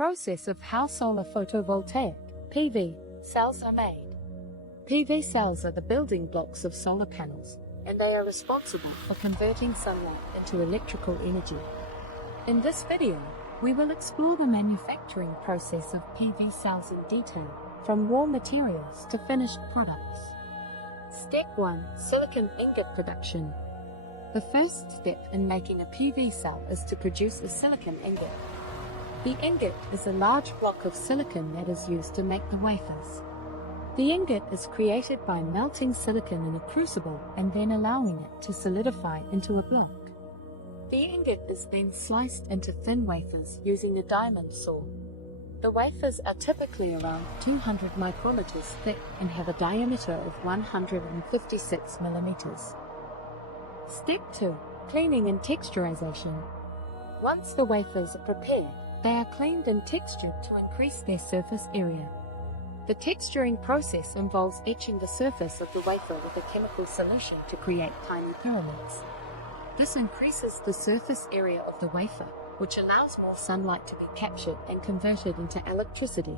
process of how solar photovoltaic (PV) cells are made. PV cells are the building blocks of solar panels, and they are responsible for converting sunlight into electrical energy. In this video, we will explore the manufacturing process of PV cells in detail, from raw materials to finished products. Step 1. Silicon ingot production. The first step in making a PV cell is to produce a silicon ingot. The ingot is a large block of silicon that is used to make the wafers. The ingot is created by melting silicon in a crucible and then allowing it to solidify into a block. The ingot is then sliced into thin wafers using a diamond saw. The wafers are typically around 200 micrometers thick and have a diameter of 156 millimeters. Step 2. Cleaning and texturization. Once the wafers are prepared, they are cleaned and textured to increase their surface area. The texturing process involves etching the surface of the wafer with a chemical solution to create tiny pyramids. This increases the surface area of the wafer, which allows more sunlight to be captured and converted into electricity.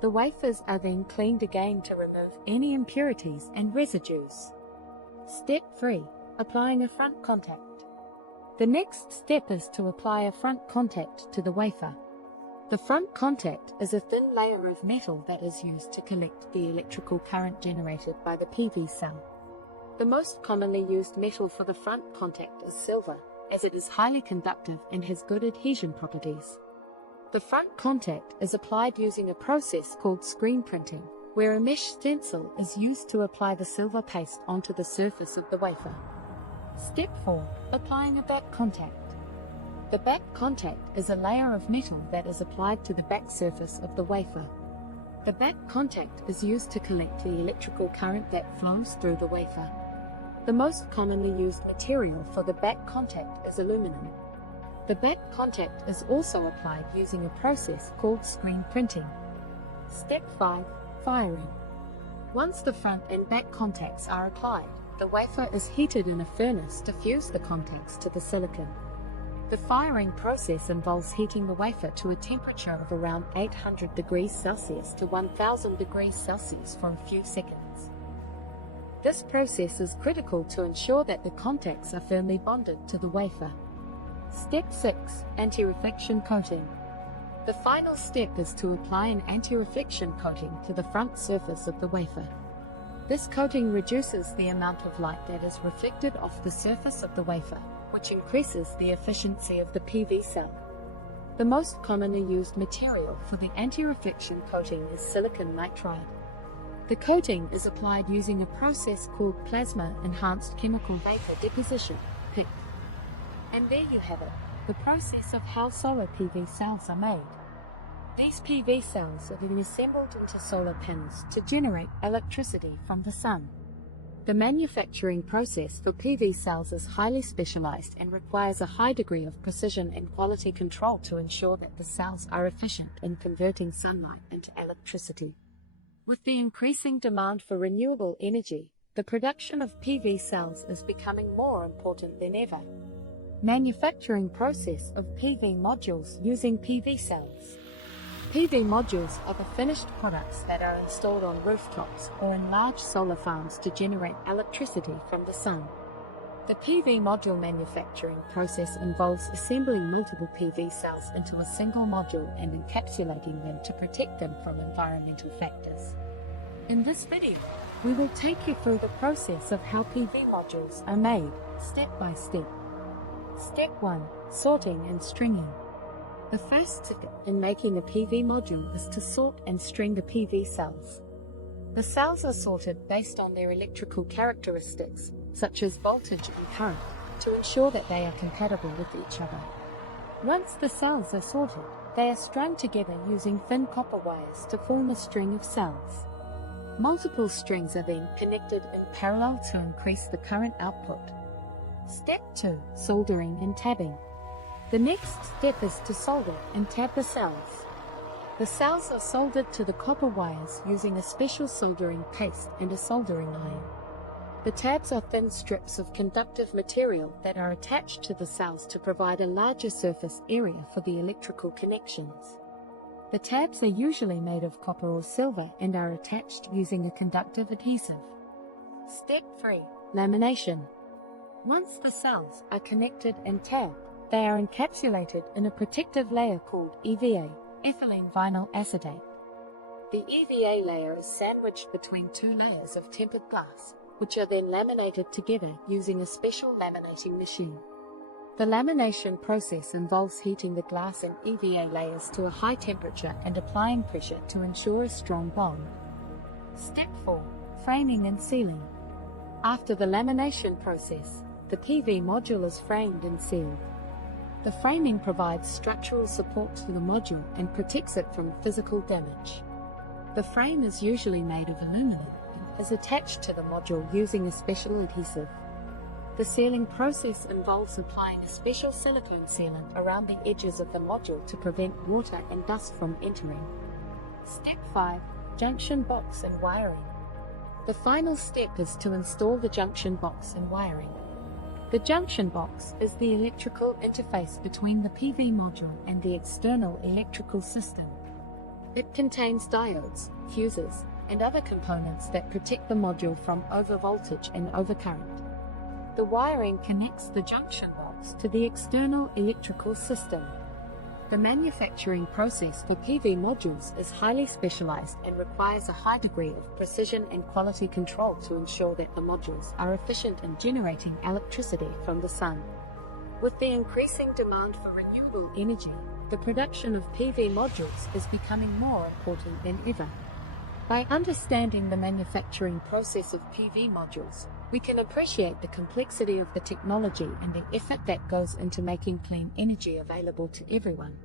The wafers are then cleaned again to remove any impurities and residues. Step 3. Applying a front contact. The next step is to apply a front contact to the wafer. The front contact is a thin layer of metal that is used to collect the electrical current generated by the PV cell. The most commonly used metal for the front contact is silver, as it is highly conductive and has good adhesion properties. The front contact is applied using a process called screen printing, where a mesh stencil is used to apply the silver paste onto the surface of the wafer. Step 4. Applying a back contact. The back contact is a layer of metal that is applied to the back surface of the wafer. The back contact is used to collect the electrical current that flows through the wafer. The most commonly used material for the back contact is aluminum. The back contact is also applied using a process called screen printing. Step 5. Firing. Once the front and back contacts are applied, the wafer is heated in a furnace to fuse the contacts to the silicon. The firing process involves heating the wafer to a temperature of around 800 degrees Celsius to 1000 degrees Celsius for a few seconds. This process is critical to ensure that the contacts are firmly bonded to the wafer. Step 6. Anti-reflection coating. The final step is to apply an anti-reflection coating to the front surface of the wafer. This coating reduces the amount of light that is reflected off the surface of the wafer, which increases the efficiency of the PV cell. The most commonly used material for the anti-reflection coating is silicon nitride. The coating is applied using a process called plasma-enhanced chemical vapor deposition, PEC. And there you have it, the process of how solar PV cells are made. These PV cells are then assembled into solar panels to generate electricity from the sun. The manufacturing process for PV cells is highly specialized and requires a high degree of precision and quality control to ensure that the cells are efficient in converting sunlight into electricity. With the increasing demand for renewable energy, the production of PV cells is becoming more important than ever. Manufacturing process of PV modules using PV cells. PV modules are the finished products that are installed on rooftops or in large solar farms to generate electricity from the sun. The PV module manufacturing process involves assembling multiple PV cells into a single module and encapsulating them to protect them from environmental factors. In this video, we will take you through the process of how PV modules are made, step by step. Step 1. Sorting and stringing. The first step in making a PV module is to sort and string the PV cells. The cells are sorted based on their electrical characteristics, such as voltage and current, to ensure that they are compatible with each other. Once the cells are sorted, they are strung together using thin copper wires to form a string of cells. Multiple strings are then connected in parallel to increase the current output. Step 2. Soldering and tabbing. The next step is to solder and tab the cells. The cells are soldered to the copper wires using a special soldering paste and a soldering iron. The tabs are thin strips of conductive material that are attached to the cells to provide a larger surface area for the electrical connections. The tabs are usually made of copper or silver and are attached using a conductive adhesive. Step 3. Lamination. Once the cells are connected and tabbed, they are encapsulated in a protective layer called EVA, ethylene vinyl acetate. The EVA layer is sandwiched between two layers of tempered glass, which are then laminated together using a special laminating machine. The lamination process involves heating the glass and EVA layers to a high temperature and applying pressure to ensure a strong bond. Step 4. Framing and sealing. After the lamination process, the PV module is framed and sealed. The framing provides structural support to the module and protects it from physical damage. The frame is usually made of aluminum and is attached to the module using a special adhesive. The sealing process involves applying a special silicone sealant around the edges of the module to prevent water and dust from entering. Step 5. Junction box and wiring. The final step is to install the junction box and wiring. The junction box is the electrical interface between the PV module and the external electrical system. It contains diodes, fuses, and other components that protect the module from overvoltage and overcurrent. The wiring connects the junction box to the external electrical system. The manufacturing process for PV modules is highly specialized and requires a high degree of precision and quality control to ensure that the modules are efficient in generating electricity from the sun. With the increasing demand for renewable energy, the production of PV modules is becoming more important than ever. By understanding the manufacturing process of PV modules, we can appreciate the complexity of the technology and the effort that goes into making clean energy available to everyone.